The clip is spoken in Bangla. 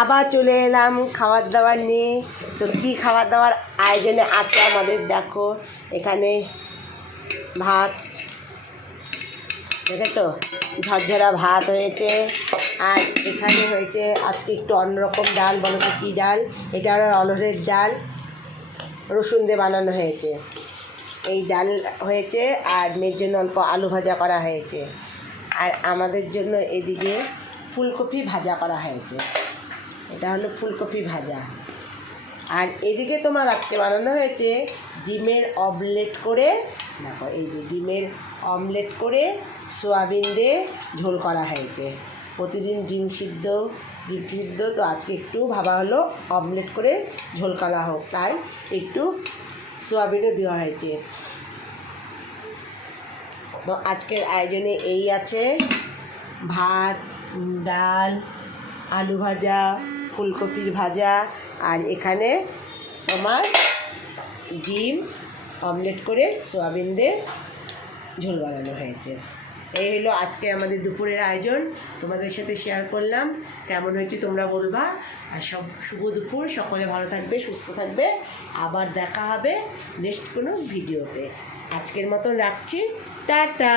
আবার চলে এলাম খাবার দাবার নিয়ে। তো কী খাবার দাবার আয়োজনে আছে আমাদের দেখো, এখানে ভাত, দেখে তো ঝরঝরা ভাত হয়েছে। আর এখানে হয়েছে আজকে একটু অন্যরকম ডাল, বলো তো কী ডাল, এটা হলো অলরের ডাল, রসুন দিয়ে বানানো হয়েছে এই ডাল হয়েছে। আর মেয়ের জন্য অল্প আলু ভাজা করা হয়েছে। আর আমাদের জন্য এদিকে ফুলকপি ভাজা করা হয়েছে, এটা হলো ফুলকপি ভাজা। আর এদিকে তোমার আজকে বানানো হয়েছে ডিমের অমলেট করে, দেখো এই যে ডিমের অমলেট করে সোয়াবিন দিয়ে ঝোল করা হয়েছে। প্রতিদিন ডিম সিদ্ধ তো আজকে একটু ভাবা হলো অমলেট করে ঝোল করা হোক, তাই একটু সোয়াবিনও দেওয়া হয়েছে। তো আজকের আয়োজনে এই আছে ভাত, ডাল, আলু ভাজা, ফুলকপির ভাজা, আর এখানে তোমার ডিম অমলেট করে সোয়াবিন দিয়ে ঝোল বানানো হয়েছে। এই হলো আজকে আমাদের দুপুরের আয়োজন, তোমাদের সাথে শেয়ার করলাম। কেমন হয়েছে তোমরা বলবা। আর শুভ দুপুর, সকলে ভালো থাকবে, সুস্থ থাকবে। আবার দেখা হবে নেক্সট কোনো ভিডিওতে। আজকের মতন রাখছি, টাটা।